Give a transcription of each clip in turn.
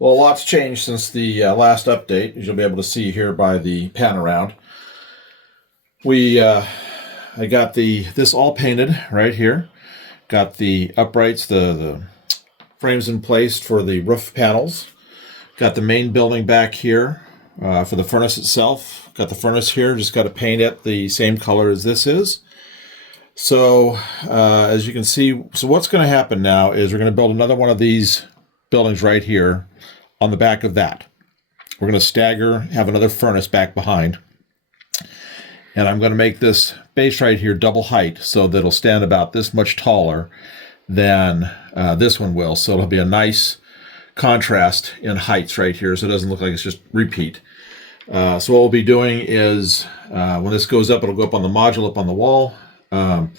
Well, a lot's changed since the last update, as you'll be able to see here by the pan around. I got this all painted right here. Got the uprights, the frames in place for the roof panels. Got the main building back here for the furnace itself. Got the furnace here. Just got to paint it the same color as this is. So as you can see, so what's going to happen now is we're going to build another one of these buildings right here on the back of that. We're going to stagger, have another furnace back behind. And I'm going to make this base right here double height so that it'll stand about this much taller than this one will. So it'll be a nice contrast in heights right here so it doesn't look like it's just repeat. So what we'll be doing is when this goes up, it'll go up on the module up on the wall. There'll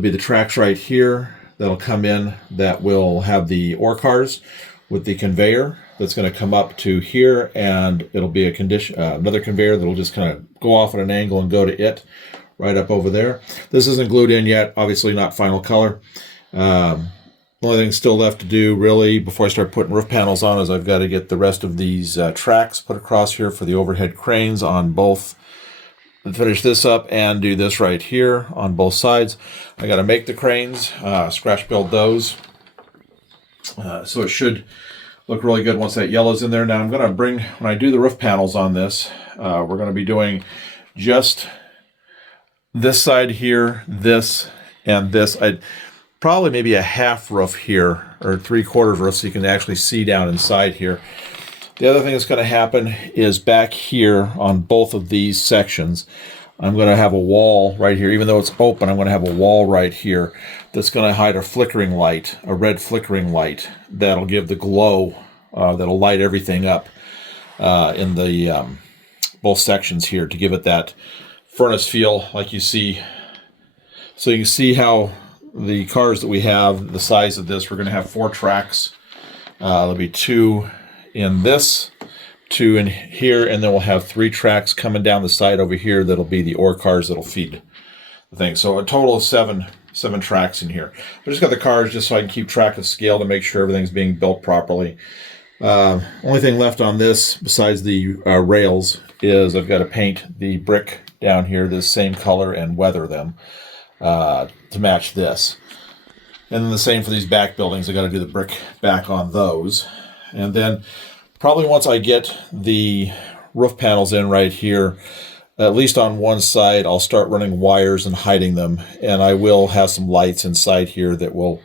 be the tracks right here that'll come in that will have the ore cars with the conveyor that's going to come up to here, and it'll be a another conveyor that'll just kind of go off at an angle and go to it right up over there. This isn't glued in yet, obviously not final color. The only thing still left to do really before I start putting roof panels on is I've got to get the rest of these tracks put across here for the overhead cranes on both. Finish this up and do this right here on both sides. I got to make the cranes, scratch build those. So it should look really good once that yellow's in there. Now I'm going to bring, when I do the roof panels on this, we're going to be doing just this side here, this, and this. I'd probably maybe a half roof here or 3/4 roof so you can actually see down inside here. The other thing that's going to happen is back here on both of these sections, I'm going to have a wall right here. Even though it's open, I'm going to have a wall right here that's going to hide a flickering light, a red flickering light that'll give the glow, that'll light everything up in the both sections here to give it that furnace feel like you see. So you can see how the cars that we have, the size of this, we're going to have 4 tracks. There'll be 2 in this, 2 in here, and then we'll have 3 tracks coming down the side over here that'll be the ore cars that'll feed the thing. So a total of 7 tracks in here. I just got the cars just so I can keep track of scale to make sure everything's being built properly. Only thing left on this besides the rails is I've got to paint the brick down here this same color and weather them to match this. And then the same for these back buildings. I got to do the brick back on those. And then probably once I get the roof panels in right here, at least on one side, I'll start running wires and hiding them. And I will have some lights inside here that will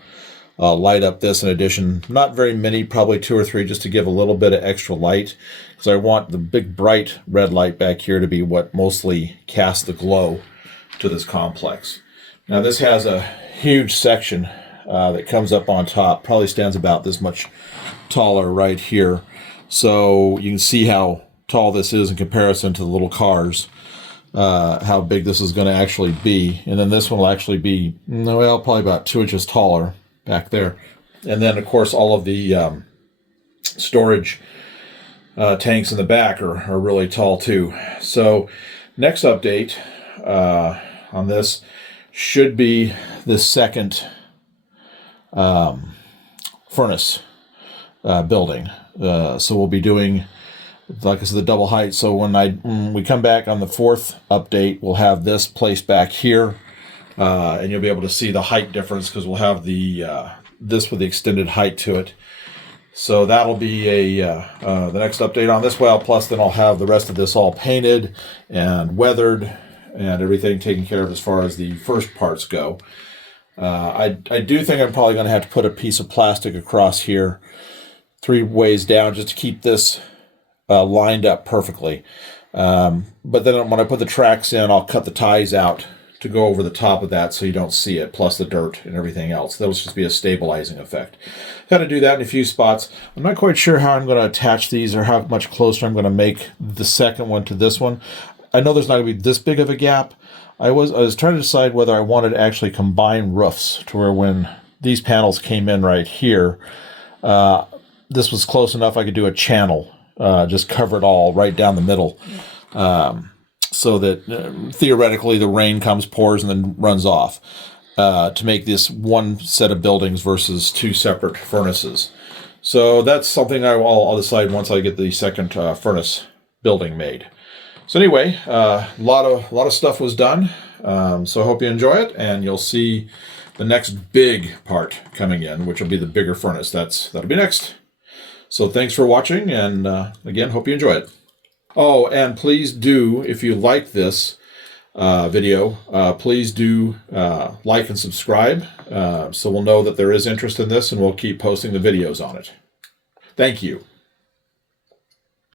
light up this in addition. Not very many, probably 2 or 3, just to give a little bit of extra light. Because I want the big bright red light back here to be what mostly casts the glow to this complex. Now this has a huge section that comes up on top, probably stands about this much taller right here. So you can see how tall this is in comparison to the little cars, how big this is going to actually be. And then this one will actually be, well, probably about 2 inches taller back there. And then, of course, all of the storage tanks in the back are really tall too. So next update on this should be the second furnace building. So we'll be doing, like I said, the double height. So when we come back on the 4th update, we'll have this placed back here, and you'll be able to see the height difference because we'll have the this with the extended height to it. So that'll be the next update on this well. Plus, then I'll have the rest of this all painted and weathered and everything taken care of as far as the first parts go. I do think I'm probably going to have to put a piece of plastic across here 3 ways down just to keep this lined up perfectly. But then when I put the tracks in, I'll cut the ties out to go over the top of that so you don't see it, plus the dirt and everything else. That'll just be a stabilizing effect. Got to do that in a few spots. I'm not quite sure how I'm going to attach these or how much closer I'm going to make the second one to this one. I know there's not going to be this big of a gap. I was trying to decide whether I wanted to actually combine roofs to where when these panels came in right here, this was close enough I could do a channel, just cover it all right down the middle, so that theoretically the rain comes, pours, and then runs off, to make this one set of buildings versus 2 separate furnaces. So that's something I'll decide once I get the second furnace building made. So anyway, a lot of stuff was done. So I hope you enjoy it, and you'll see the next big part coming in, which will be the bigger furnace. That'll be next. So thanks for watching, and again, hope you enjoy it. Oh, and please do, if you like this video, please do like and subscribe, so we'll know that there is interest in this, and we'll keep posting the videos on it. Thank you.